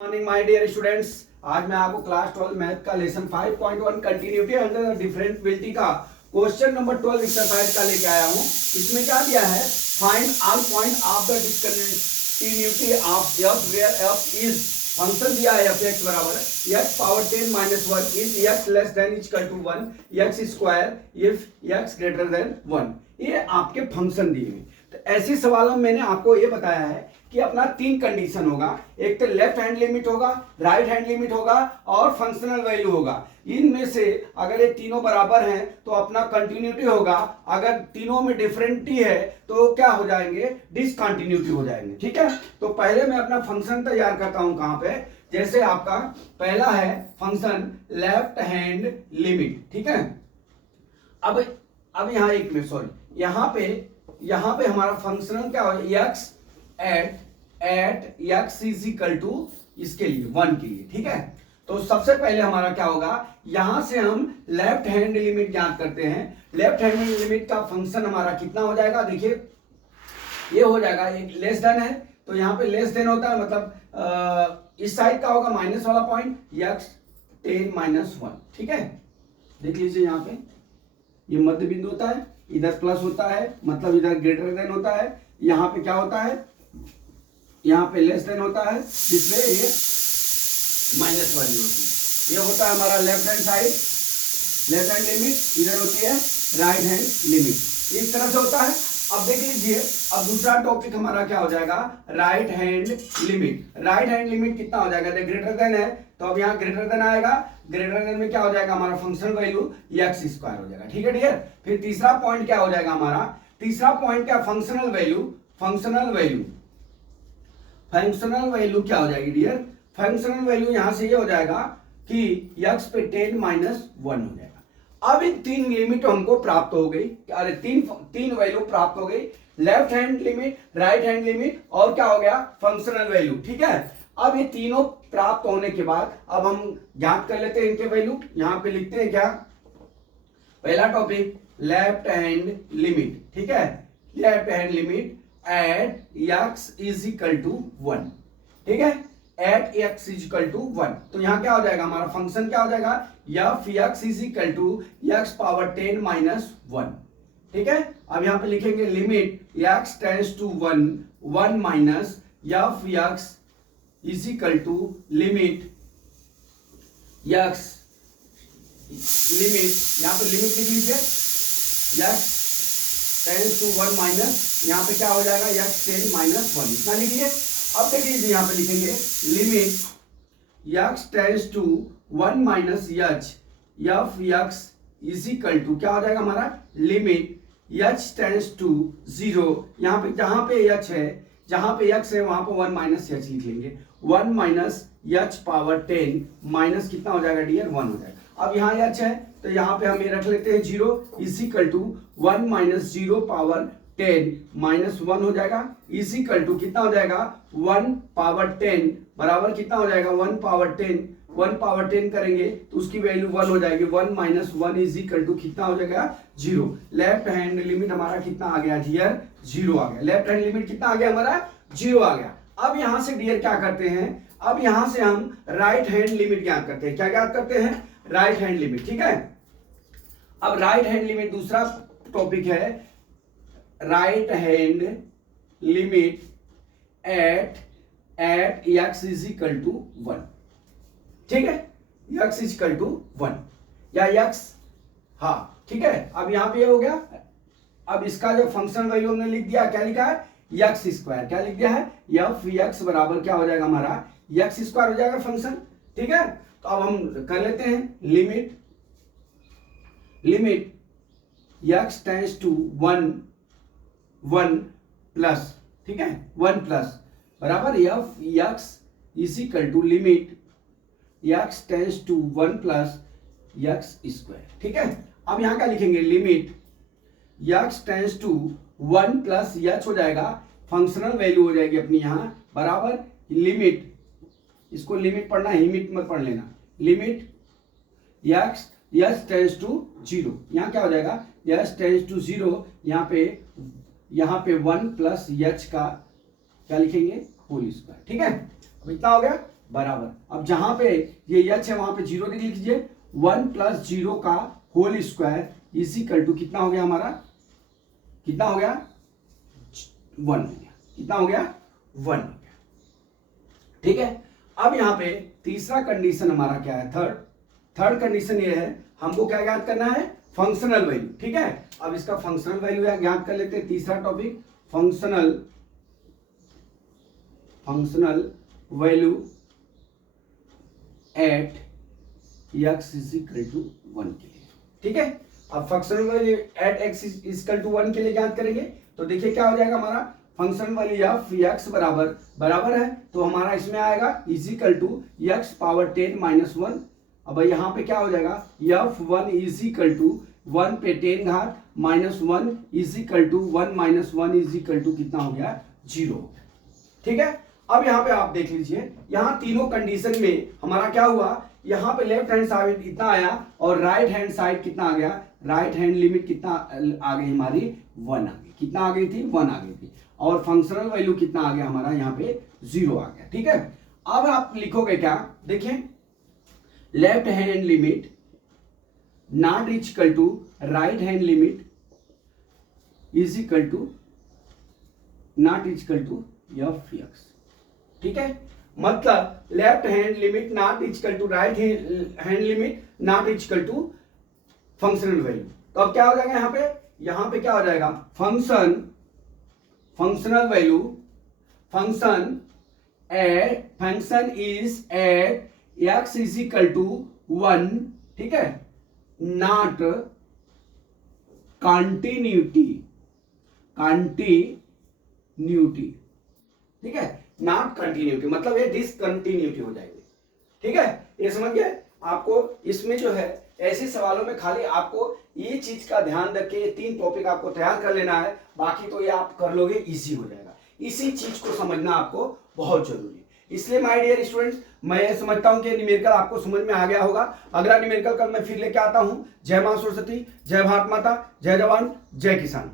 Morning my dear students. आज मैं आपको क्लास 12 मैथ का lesson 5.1 continuity under the differentiability का क्वेश्चन नंबर 12 एक्सरसाइज का लेके आया हूं। इसमें क्या दिया है, find all point of the discontinuity of f where f is function दिया है f(x) बराबर x power 10 minus 1 is x less than equal to 1 x square if x greater than 1। ये आपके फंक्शन दिए हैं। तो ऐसे सवालों में मैंने आपको ये बताया है कि अपना तीन कंडीशन होगा, एक तो लेफ्ट हैंड लिमिट होगा, राइट हैंड लिमिट होगा और फंक्शनल वैल्यू होगा। इनमें से अगर ये तीनों बराबर हैं तो अपना कंटिन्यूटी होगा, अगर तीनों में डिफरेंटी है तो क्या हो जाएंगे, डिसकंटिन्यूटी हो जाएंगे। ठीक है, तो पहले मैं अपना फंक्शन तैयार करता हूं। कहां पे, जैसे आपका पहला है फंक्शन लेफ्ट हैंड लिमिट। ठीक है, अब यहां एक में सॉरी यहां पे हमारा फंक्शनल क्या हो, x at x is equal to इसके लिए 1 के लिए। ठीक है, तो सबसे पहले हमारा क्या होगा, यहां से हम लेफ्ट हैंड लिमिट ज्ञात करते हैं। लेफ्ट हैंड लिमिट का फंक्शन हमारा कितना हो जाएगा, देखिए ये हो जाएगा, एक लेस देन है तो यहां पे लेस देन होता है, मतलब इस साइड का होगा माइनस वाला पॉइंट x 10 माइनस 1। ठीक है, देख लीजिए यहाँ पे ये मध्य बिंदु होता है, इधर प्लस होता है मतलब इधर ग्रेटर देन होता है, यहाँ पे क्या होता है, यहाँ पे लेस देन होता है जिसमें ये माइनस वाली होती है। ये होता है हमारा left hand side, left hand limit, इधर होती है राइट हैंड लिमिट, इस तरह से होता है। अब देख लीजिए, अब दूसरा टॉपिक हमारा क्या हो जाएगा, right hand limit. Right hand limit कितना हो जाएगा, ग्रेटर देन है तो अब यहाँ ग्रेटर देन आएगा, ग्रेटर देन में क्या हो जाएगा हमारा फंक्शनल वैल्यू x स्क्वायर हो जाएगा। ठीक है डियर, फिर तीसरा पॉइंट क्या हो जाएगा हमारा, तीसरा पॉइंट क्या, फंक्शनल वैल्यू। फंक्शनल वैल्यू क्या हो जाएगी डियर, फंक्शनल वैल्यू यहां से ये हो जाएगा कि x पे 10 माइनस 1 हो जाएगा। अब इन तीन लिमिट हमको प्राप्त हो गई, अरे तीन वैल्यू प्राप्त हो गई, left hand limit, right hand limit और क्या हो गया, फंक्शनल वैल्यू। ठीक है, अब ये तीनों प्राप्त होने के बाद अब हम ज्ञात कर लेते हैं इनके वैल्यू। यहां पे लिखते हैं क्या, पहला टॉपिक लेफ्ट हैंड लिमिट। ठीक है, left hand limit at x is equal to 1। ठीक है, at x is equal to 1, तो यहां क्या हो जाएगा हमारा फंक्शन क्या हो जाएगा, f x is equal to x power 10 minus 1। ठीक है, अब यहां पे लिखेंगे limit x tends to 1 minus f x is equal to limit x, limit यहां पे लिमिट लिख लीजिए, x टेंड्स टू 1 माइनस, यहां पे क्या हो जाएगा x 10 माइनस 1, इतना लिखिए। अब देख लीजिए यहां पे लिखेंगे limit x tends to 1 minus h f x is equal to क्या हो जाएगा हमारा, लिमिट h टेंड्स टू 0, यहां पे जहां पे h है, जहां पे x है वहां पे 1 माइनस h लिख लेंगे, 1 माइनस h पावर 10 माइनस कितना हो जाएगा डियर, 1 हो जाएगा। अब यहाँ h है तो यहाँ पे हम ये रख लेते हैं 0 is equal to 1 minus 0 power 10 minus 1 हो जाएगा, इज इक्वल टू कितना हो जाएगा 1 पावर 10 बराबर कितना हो जाएगा 1 पावर 10 करेंगे तो उसकी वैल्यू 1 हो जाएगी, 1 माइनस 1 इज इक्वल टू कितना हो जाएगा 0। लेफ्ट हैंड लिमिट हमारा कितना आ गया डियर, 0 आ गया। लेफ्ट हैंड लिमिट कितना आ गया हमारा, 0 आ गया। अब यहां से डियर क्या करते हैं, अब यहां से हम राइट हैंड लिमिट ज्ञात करते हैं। क्या ज्ञात करते हैं, राइट हैंड लिमिट। ठीक है, अब राइट हैंड लिमिट दूसरा टॉपिक है, right hand limit at x is equal to 1। ठीक है, x इज इक्वल टू 1 या x, हाँ ठीक है। अब यहां पे ये हो गया, अब इसका जो फंक्शन वैल्यू हमने लिख दिया, क्या लिखा है x स्क्वायर, क्या लिख दिया है f x बराबर क्या हो जाएगा हमारा x स्क्वायर हो जाएगा फंक्शन। ठीक है, तो अब हम कर लेते हैं limit x tends to 1 plus, ठीक है 1 प्लस बराबर f x is equal to limit x tends to 1 plus x square. ठीक है, अब यहां क्या लिखेंगे, limit x tends to 1 plus h हो जाएगा, फंक्शनल वैल्यू हो जाएगी अपनी यहां बराबर लिमिट, इसको लिमिट पढ़ना है, लिमिट मत पढ़ लेना, लिमिट x टेंड्स टू 0, यहां क्या हो जाएगा x टेंड्स टू 0, यहां पे 1 प्लस h का क्या लिखेंगे होल स्क्वायर। ठीक है, अब इतना हो गया। बराबर, अब जहां पे ये h है वहां पे 0 लिख लीजिए, 1 प्लस 0 का whole square is equal to कितना हो गया हमारा, कितना हो गया 1 हो गया, कितना हो गया 1 हो गया। ठीक है, अब यहां पे तीसरा कंडीशन हमारा क्या है, थर्ड कंडीशन ये है, हमको क्या ज्ञात करना है, फंक्शनल वैल्यू। ठीक है, अब इसका फंक्शनल वैल्यू ज्ञात कर लेते हैं। तीसरा topic functional value at x is equal to 1 के लिए। ठीक है, अब functional value at x is equal to 1 के लिए ज्ञात करेंगे, तो देखिए क्या हो जाएगा हमारा फंक्शनल वैल्यू ऑफ x बराबर है, तो हमारा इसमें आएगा is equal to x power 10 minus 1। अब यहाँ पे क्या हो जाएगा, f1 इज इक्वल टू 1 पे 10 घात minus 1 is equal to 1 minus 1 is equal to कितना हो गया 0। ठीक है, अब यहाँ पे आप देख लीजिए, यहाँ तीनों कंडीशन में हमारा क्या हुआ, यहाँ पे लेफ्ट हैंड साइड इतना आया और राइट हैंड साइड कितना आ गया, राइट हैंड लिमिट कितना आ गई हमारी 1 आ गई, कितना आ गई थी 1 आ गई थी, और फंक्शनल वैल्यू कितना आ गया हमारा यहाँ पे 0 आ गया। ठीक है, अब आप लिखोगे क्या, देखिए left hand limit not equal to right hand limit is equal to not equal to f x. ठीक है, मतलब left hand limit not equal to right hand limit not equal to functional value. तो अब क्या हो जाएगा यहाँ पे क्या हो जाएगा, functional value function is at x is equal to 1। ठीक है, नॉट कंटिन्यूटी, ठीक है, नॉट कंटिन्यूटी मतलब ये डिसकंटिन्यूटी हो जाएगी। ठीक है, ये समझ गए आपको। इसमें जो है ऐसे सवालों में खाली आपको ये चीज का ध्यान रख के 3 टॉपिक आपको तैयार कर लेना है, बाकी तो ये आप कर लोगे, इजी हो जाएगा। इसी चीज को समझना आपको बहुत जरूरी है। इसलिए माय डियर स्टूडेंट्स, मैं समझता हूं कि न्यूमेरिकल आपको समझ में आ गया होगा। अगला न्यूमेरिकल कल मैं फिर लेके आता हूं। जय मां सरस्वती, जय भारत माता, जय जवान, जय किसान।